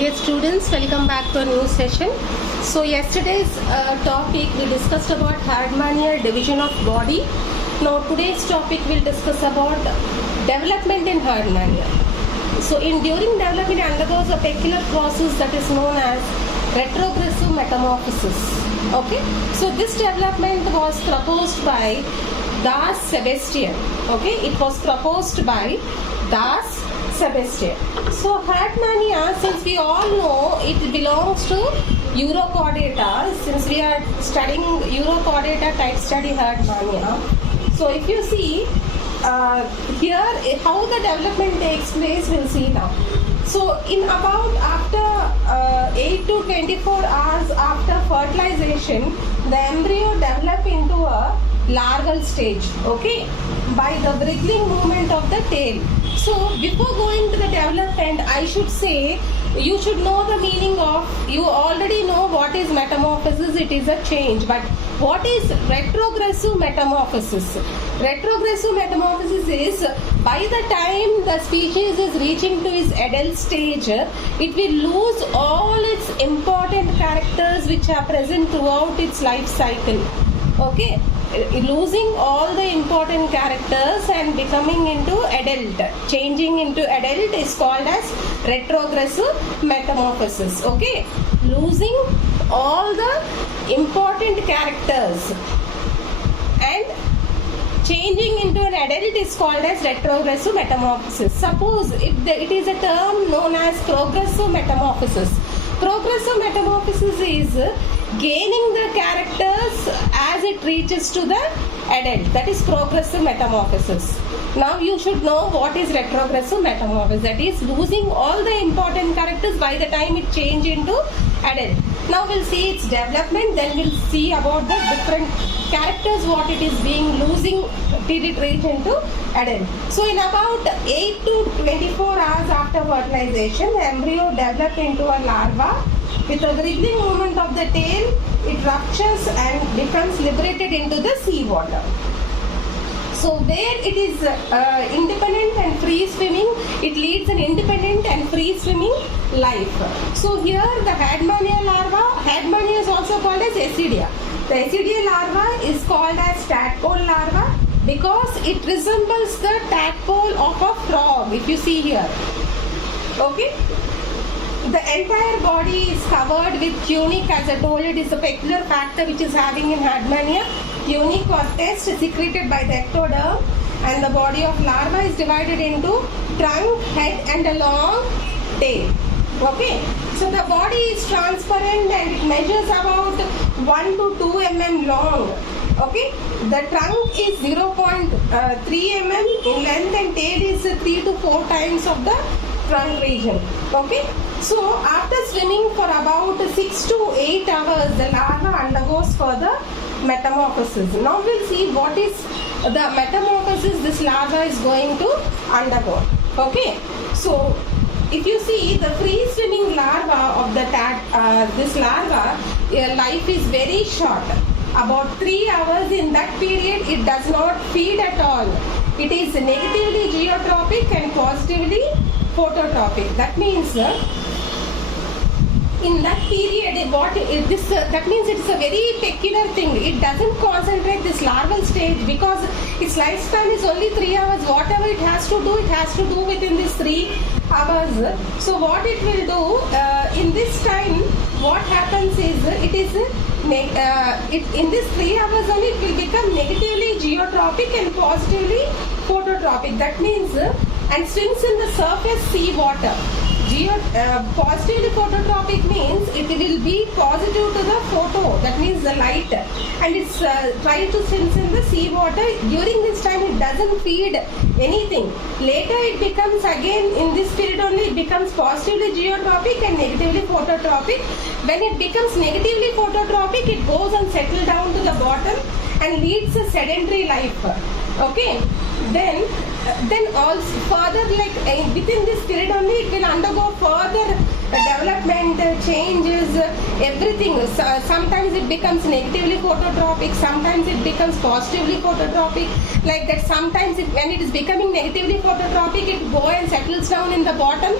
Dear students, welcome back to a new session. So yesterday's topic we discussed about Herdmania division of body. Now today's topic we'll discuss about development in Herdmania. So during development it undergoes a peculiar process that is known as retrogressive metamorphosis. Okay, so this development was proposed by Das Sebastian. Okay, it was proposed by Das Sebastian. So Herdmania, since we all know it belongs to Urochordata, since we are studying Urochordata type study Herdmania. So if you see here how the development takes place, we'll see now. So in about after 8 to 24 hours after fertilization, the embryo develop into a larval stage, okay, by the wriggling movement of the tail. So before going to the development, I should say you should know the meaning of, you already know what is metamorphosis, it is a change, but what is retrogressive metamorphosis? Retrogressive metamorphosis is by the time the species is reaching to its adult stage, it will lose all its important characters which are present throughout its life cycle. Okay, losing all the important characters and becoming into adult, changing into adult is called as retrogressive metamorphosis. Okay, losing all the important characters and changing into an adult is called as retrogressive metamorphosis. Suppose if it is a term known as progressive metamorphosis. Progressive metamorphosis is gaining the characters as it reaches to the adult. That is progressive metamorphosis. Now you should know what is retrogressive metamorphosis. That is losing all the important characters by the time it change into adult. Now we'll see its development, then we'll see about the different characters what it is being losing till it reach into adult. So in about 8 to 24 hours after fertilization, the embryo develop into a larva. With a wriggling movement of the tail, it ruptures and becomes liberated into the seawater. So where it is independent and free swimming, it leads an independent and free swimming life. So here the Herdmania larva, Herdmania is also called as Ascidia. The Ascidia larva is called as tadpole larva because it resembles the tadpole of a frog, if you see here. Okay. The entire body is covered with tunic. As I told you, it is a peculiar factor which is having in Herdmania. Tunic or test secreted by the ectoderm, and the body of larva is divided into trunk, head and a long tail. Okay, so the body is transparent and it measures about 1 to 2 mm long. Okay, the trunk is 0.3 mm in length and tail is 3 to 4 times of the trunk region. Okay, so after swimming for about 6 to 8 hours, the larva undergoes further metamorphosis. Now we'll see what is the metamorphosis this larva is going to undergo. Okay, so if you see the free swimming larva of the this larva, life is very short, about 3 hours. In that period it does not feed at all. It is negatively geotropic and positively phototropic. That means in that period that means it is a very peculiar thing. It doesn't concentrate this larval stage because its lifespan is only 3 hours. Whatever it has to do within these 3 hours. So what it will do in this time, what happens is it is in this 3 hours only it will become negatively geotropic and positively phototropic. That means and swims in the surface sea water. Positively phototropic means it will be positive to the photo, that means the light, and it's trying to swim in the sea water. During this time it doesn't feed anything. Later it becomes again, in this period only it becomes positively geotropic and negatively phototropic. When it becomes negatively phototropic, it goes and settles down to the bottom and leads a sedentary life. Okay, then also further, like within this period only it will undergo further development changes, everything. Sometimes it becomes negatively phototropic, sometimes it becomes positively phototropic, like that. Sometimes when it is becoming negatively phototropic, it goes and settles down in the bottom,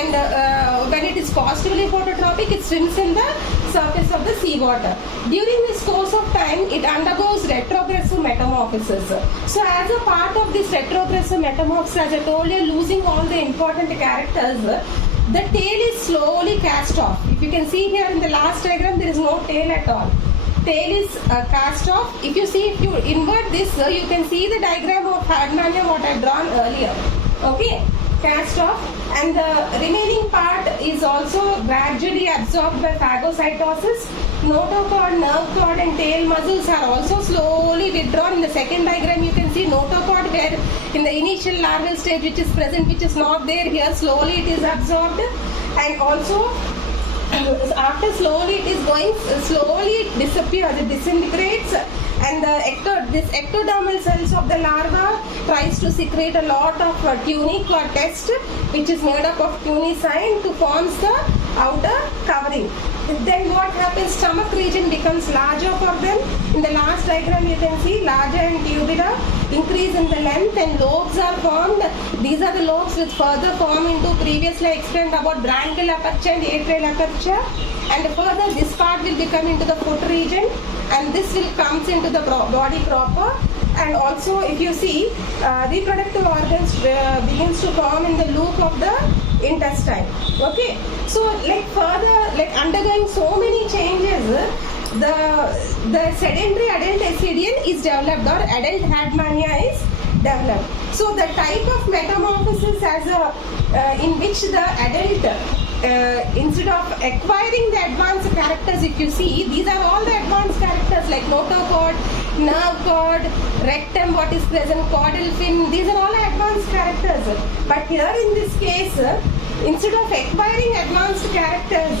and when it is positively phototropic, it swims in the surface of the seawater. During this course of time, it undergoes retrogressive metamorphosis. So as a part of this retrogressive metamorphosis, as I told you, losing all the important characters, the tail is slowly cast off. If you can see here in the last diagram, there is no tail at all. Tail is cast off. If you see, if you invert this, you can see the diagram of Herdmania what I had drawn earlier. Okay, cast off, and the remaining part is also gradually absorbed by phagocytosis. Notochord, nerve cord and tail muscles are also slowly withdrawn. In the second diagram, you can see notochord where in the initial larval stage which is present, which is not there here, slowly it is absorbed, and also after slowly it is going, slowly it disappears, it disintegrates, and this ectodermal cells of the larva tries to secrete a lot of tunic or test, which is made up of tunicine, to forms the outer covering. Then what happens? Stomach region becomes larger for them. In the last diagram you can see larger and tubular, increase in the length, and lobes are formed. These are the lobes which further form into previously explained about branchial aperture and atrial aperture, and further this part will become into the foot region, and this will comes into the body proper. And also if you see, reproductive organs begins to form in the loop of the intestine. Okay, so like further, like undergoing so many changes, the sedentary adult Ascidian is developed, or adult Herdmania is developed. So the type of metamorphosis as in which the adult instead of acquiring the advanced characters, if you see, these are all the advanced characters like notochord, nerve cord, rectum, what is present, caudal fin, these are all advanced characters. But here in this case, instead of acquiring advanced characters,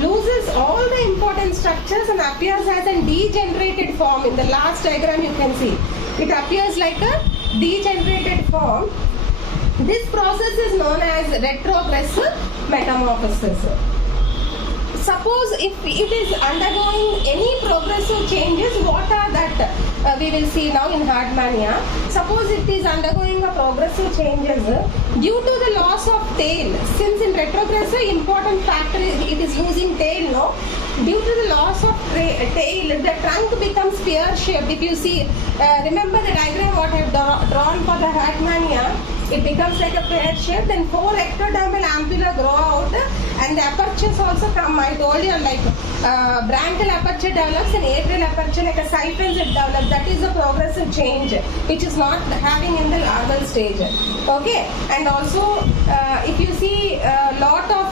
loses all the important structures and appears as a degenerated form. In the last diagram you can see, it appears like a degenerated form. This process is known as retrogressive metamorphosis. Suppose if it is undergoing any progressive changes, what are that we will see now in Herdmania. Suppose it is undergoing a progressive changes due to the loss of tail. Since in retrogressive important factor is it is losing tail, no? Due to the loss of tail, the trunk becomes pear-shaped. If you see, remember the diagram what I have drawn for the Herdmania, it becomes like a pear-shaped, then 4 ectodermal ampulla grow out, and the apertures also come. I told you, like branchial aperture develops and atrial aperture, like a siphons it develops. That is a progressive change which is not having in the larval stage. Okay, and also if you see a lot of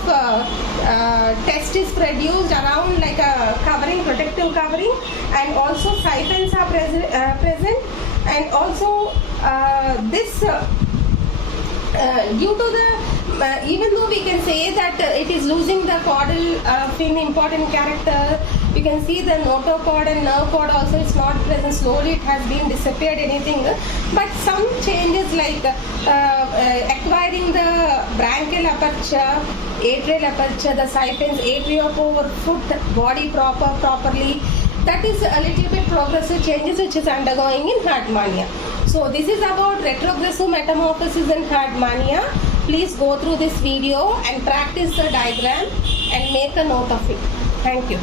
test is produced around like a covering, protective covering, and also siphons are present, and also this due to the even though we can say that it is losing the caudal fin important character, you can see the notochord and nerve cord also it's not present, slowly it has been disappeared anything, but some changes like acquiring the branchial aperture, atrial aperture, the siphons, atriopower, foot, body properly, that is a little bit progressive changes which is undergoing in Herdmania. So this is about retrogressive metamorphosis in Herdmania. Please go through this video and practice the diagram and make a note of it. Thank you.